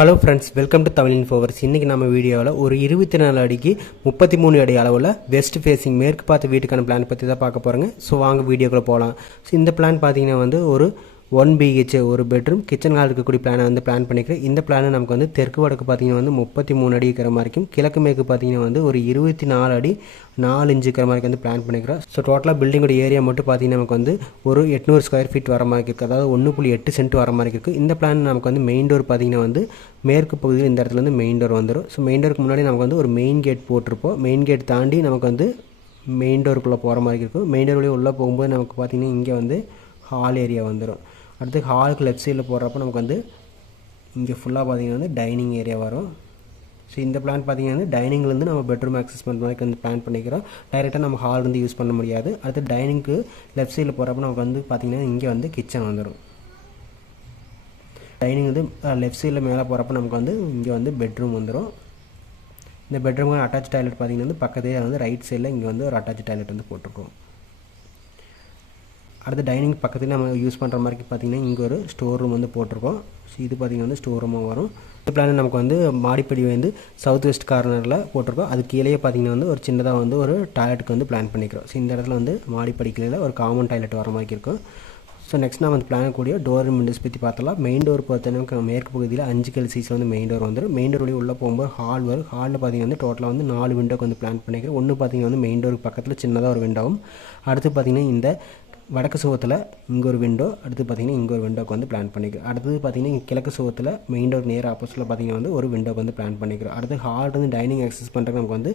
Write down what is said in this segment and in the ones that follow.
Hello friends, welcome to Tamil இன்ஃபோவர்ஸ். இன்றைக்கி நம்ம வீடியோவில் ஒரு 24 அடிக்கு 33 அடி அளவில் வெஸ்ட் ஃபேஸிங் மேற்கு பார்த்த வீட்டுக்கான பிளான் பற்றி தான் பார்க்க போகிறோங்க. ஸோ வாங்க வீடியோக்குள்ளே போகலாம். ஸோ இந்த பிளான் பார்த்தீங்கன்னா ஒரு 1 BHK ஒரு பெட்ரூம் கிச்சன் ஹால் இருக்கக்கூடிய பிளானை பிளான் பண்ணிக்கிறேன். இந்த பிளானை நமக்கு தெற்கு வடக்கு பார்த்தீங்கன்னா 33 அடி இருக்கிற மாதிரிக்கும், கிழக்கு மேற்கு பார்த்தீங்கன்னா ஒரு 24 அடி 4 இன்ச்சு இருக்கிற மாதிரி பிளான் பண்ணிக்கிறோம். ஸோ டோட்டலாக பில்டிங்கோட ஏரியா மட்டும் பார்த்தீங்கன்னா நமக்கு ஒரு 800 ஸ்கொயர் ஃபீட் வர மாதிரி இருக்குது, அதாவது 1.8 சென்ட் வர மாதிரி இருக்குது. இந்த பிளான் நமக்கு மெயின் டோர் பார்த்தீங்கன்னா மேற்கு பகுதியில் இந்த இடத்துல மெயின் டோர் வந்துடும். ஸோ மெயின் டோருக்கு முன்னாடி நமக்கு ஒரு மெயின் கேட் போட்டிருப்போம். மெயின் கேட் தாண்டி நமக்கு மெயின் டோருக்குள்ளே போகிற மாதிரி இருக்கும். மெயின் டோர் உள்ளே போகும்போது நமக்கு பார்த்தீங்கன்னா இங்கே ஹால் ஏரியா வந்துடும். அடுத்து ஹாலுக்கு லெஃப்ட் சைடில் போடுறப்போ நமக்கு இங்கே ஃபுல்லாக பார்த்தீங்கன்னா டைனிங் ஏரியா வரும். ஸோ இந்த பிளான் பார்த்தீங்கன்னா டைனிங்லேருந்து நம்ம பெட்ரூம் ஆக்சஸ் பண்ணுற மாதிரி பிளான் பண்ணிக்கிறோம். டைரெக்டாக நம்ம ஹால் யூஸ் பண்ண முடியாது. அடுத்து டைனிங்க்கு லெஃப்ட் சைடில் போகிறப்போ நமக்கு பார்த்தீங்கன்னா இங்கே கிச்சன் வந்துடும். டைனிங் லெஃப்ட் சைடில் மேலே போகிறப்போ நமக்கு இங்கே பெட்ரூம் வந்துடும். இந்த பெட்ரூமுக்கு அட்டாச் டாய்லெட் பார்த்தீங்கன்னா பக்கத்துலேயே ரைட் சைடில் இங்கே ஒரு அட்டாச் டாய்லெட் போட்டிருக்கோம். அடுத்து டைனிங் பக்கத்தில் நம்ம யூஸ் பண்ணுற மாதிரி பார்த்தீங்கன்னா இங்கே ஒரு ஸ்டோர் ரூம் போட்டிருக்கோம். ஸோ இது பார்த்திங்கன்னா ஸ்டோர் ரூமாக வரும். இந்த பிளான் நமக்கு மாடிப்படி சவுத் வெஸ்ட் கார்னரில் போட்டிருக்கோம். அது கீழே பார்த்தீங்கன்னா ஒரு சின்னதாக ஒரு டாய்லெட்டுக்கு பிளான் பண்ணிக்கிறோம். ஸோ இந்த இடத்துல மாடிப்படி கீழே ஒரு காமன் டாய்லெட் வர மாதிரி இருக்கும். ஸோ நெக்ஸ்ட் நம்ம பிளான் கூடிய டோர் விண்டோஸ் பற்றி பார்த்தலாம். மெயின் டோர் பார்த்தீங்கன்னா மேற்கு பகுதியில் 5 கல் சைஸில் மெயின் டோர் வந்துடும். மெயின் டோர் உள்ளே போகும்போது ஹால் வரும். ஹாலில் பார்த்தீங்கன்னா டோட்டலாக 4 விண்டோக்கு பிளான் பண்ணிக்கிறோம். ஒன்று பார்த்தீங்கன்னா மெயின் டோருக்கு பக்கத்தில் சின்னதாக ஒரு விண்டோவும், அடுத்து பார்த்தீங்கன்னா இந்த வடக்கு சுவத்தில் இங்கே ஒரு விண்டோ, அடுத்து பார்த்திங்கன்னா இங்கே ஒரு விண்டோக்கு பிளான் பண்ணிக்கிறோம். அடுத்தது பார்த்திங்கன்னா இங்கே கிழக்கு சுவத்தில் மெயின் டோர் நேர் ஆப்போசிட்டில் பார்த்திங்கன்னா ஒரு விண்டோக்கு பிளான் பண்ணிக்கிறோம். அடுத்து ஹால் டைனிங் ஆக்சஸ் பண்ணுறதுக்கு நமக்கு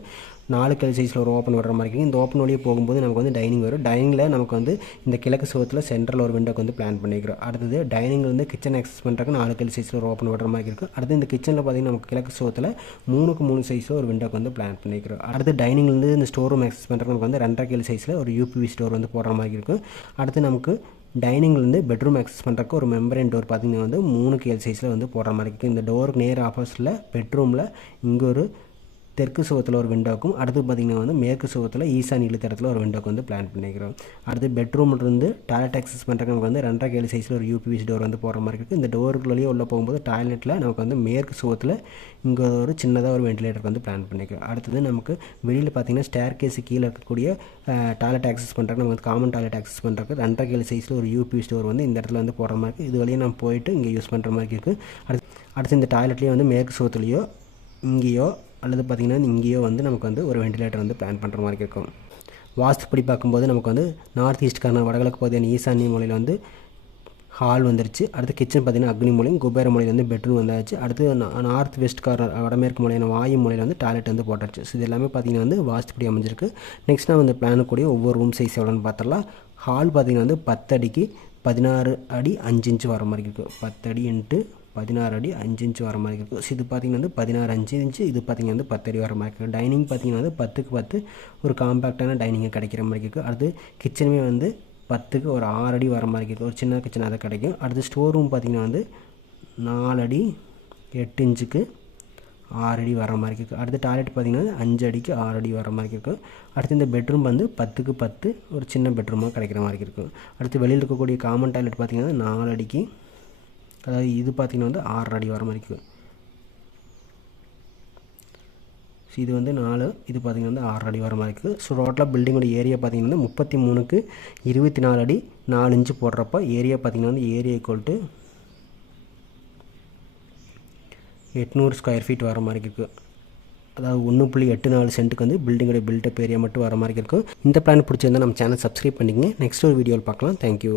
4 கல் சைஸில் ஒரு ஓப்பன் வர மாதிரி இருக்குது. இந்த ஓப்பன் வழியே போகும்போது நமக்கு டைனிங் வரும். டைனிங்கில் நமக்கு இந்த கிழக்கு சுவத்தில் சென்ட்ரல் ஒரு விண்டோக்கு பிளான் பண்ணிக்கிறோம். அடுத்தது டைனிங்கில் கிச்சன் ஆக்சஸ் பண்ணுறதுக்கு 4 கல் சைஸில் ஒரு ஓப்பன் வர மாதிரி இருக்குது. அடுத்து இந்த கிச்சனில் பார்த்திங்கன்னா நமக்கு கிழக்கு சுவத்தில் 3x3 சைஸில் ஒரு விண்டோக்கு பிளான் பண்ணிக்கிறோம். அடுத்து டைனிங்லேருந்து இந்த ஸ்டோர் ரூம் ஆக்சஸ் பண்ணுறதுக்கு நமக்கு 2.5 கல் சைஸில் ஒரு UPV ஸ்டோர் போடுற மாதிரி இருக்கும். அடுத்து நமக்கு டைனிங்லேருந்து பெட்ரூம் ஆக்சஸ் பண்ணுறக்கு ஒரு மெம்பரேன் டோர் பார்த்திங்கன்னா 3 KL சைஸில் போடுற மாதிரி இருக்குது. இந்த டோருக்கு நேர் ஆப்போசிட்டில் பெட்ரூமில் இங்கே ஒரு தெற்கு சுவத்தில் ஒரு விண்டோக்கும், அடுத்து பார்த்திங்கன்னா மேற்கு சுவத்தில் ஈசான் இழுத்த இடத்துல ஒரு விண்டோக்கு பிளான் பண்ணிக்கிறோம். அடுத்து பெட்ரூம்லேருந்து டாய்லெட் ஆக்சஸ் பண்ணுறதுக்கு நமக்கு 2.5 KL சைஸில் ஒரு UPV டோர் போடுற மாதிரி இருக்குது. இந்த டோருக்குள்ளேயே உள்ளே போகும்போது டாய்லெட்டில் நமக்கு மேற்கு சுவத்தில் இங்கே ஒரு சின்னதாக ஒரு வென்டிலேட்டருக்கு பிளான் பண்ணிக்கிறோம். அடுத்தது நமக்கு வெளியில் பார்த்திங்கன்னா ஸ்டேர் கேஸு கீழே இருக்கக்கூடிய டாய்லெட் ஆக்சஸ் பண்ணுறதுக்கு நமக்கு காமன் டாய்லெட் ஆக்சஸ் பண்ணுறதுக்கு 2.5 KL சைஸில் ஒரு UPV ஸ்டோர் இந்த இடத்துல போடுற மாதிரி இருக்குது. இது வழியே நம்ம போயிட்டு இங்கே யூஸ் பண்ணுற மாதிரி இருக்குது. அடுத்து இந்த டாய்லெட்லேயே மேற்கு சுவத்துலேயோ இங்கேயோ அல்லது பார்த்திங்கன்னா இங்கேயோ நமக்கு ஒரு வென்டிலேட்டர் பிளான் பண்ணுற மாதிரி இருக்கும். வாஸ்துப்படி பார்க்கும்போது நமக்கு நார்த் ஈஸ்ட் கார்னர் வடகிழக்கு பகுதியான ஈசான்ய மூலையில் ஹால் வந்துருச்சு. அடுத்து கிச்சன் பார்த்திங்கன்னா அக்னி மூலையும், குபேர மூலையில் பெட்ரூம் வந்தாச்சு. அடுத்து நார்த் வெஸ்ட் கார்னர் வடமேற்கு மூலையான வாயு மூலையில் டாய்லெட் போட்டாச்சு. ஸோ இது எல்லாமே பார்த்திங்கன்னா வாஸ்துப்படி அமைஞ்சிருக்கு. நெக்ஸ்ட் நம்ம இந்த பிளானுக்கூடிய ஒவ்வொரு ரூம் சைஸ் எவ்வளோன்னு பார்த்தரலாம். ஹால் பார்த்திங்கன்னா 10 அடிக்கு 16 அடி 5 இன்ச்சு வர மாதிரி இருக்குது. 10 அடி இன்ட்டு 16 அடி 5 இன்ச்சு வர மாதிரி இருக்குது. ஸோ இது பார்த்திங்கன்னா 16 5 இன்ச்சு, இது பார்த்திங்கன்னா 10 அடி வர மாதிரி இருக்குது. டைனிங் பார்த்திங்கன்னா 10க்கு 10 ஒரு காம்பேக்டான டைனிங்கை கிடைக்கிற மாதிரி இருக்குது. அடுத்து கிச்சனுமே 10க்கு ஒரு 6 அடி வர மாதிரி இருக்குது. ஒரு சின்ன கிச்சன் அதை கிடைக்கும். அடுத்து ஸ்டோர் ரூம் பார்த்திங்கன்னா 4 அடி 8 இன்ச்சுக்கு 6 அடி வர மாதிரி இருக்குது. அடுத்து டாய்லெட் பார்த்திங்கன்னா 5 அடிக்கு 6 அடி வர மாதிரி இருக்குது. அடுத்து இந்த பெட்ரூம் 10க்கு 10 ஒரு சின்ன பெட்ரூமாக கிடைக்கிற மாதிரி இருக்குது. அடுத்து வெளியில் இருக்கக்கூடிய காமன் டாய்லெட் பார்த்திங்கன்னா 4 அடிக்கு, அதாவது இது பார்த்திங்கன்னா 6 அடி வர மாதிரி இருக்குது. ஸோ இது 4, இது பார்த்திங்கன்னா 6 அடி வர மாதிரி இருக்குது. ஸோ டோட்டலாக பில்டிங்கோட ஏரியா பார்த்திங்கன்னா 33க்கு 24 அடி 4 இன்ச்சு போடுறப்ப ஏரியா பார்த்திங்கன்னா area equal to 800 square feet வர மாதிரி இருக்குது. அதாவது 1.84 சென்ட்டுக்கு பில்டிங்கோட பில்டப் ஏரியா மட்டும் வர மாதிரி இருக்கும். இந்த பிளான் பிடிச்சிருந்தால் நம்ம சேனல் சப்ஸ்கிரைப் பண்ணிக்கங்க. நெக்ஸ்ட் ஒரு வீடியோவில் பார்க்கலாம். தேங்க்யூ.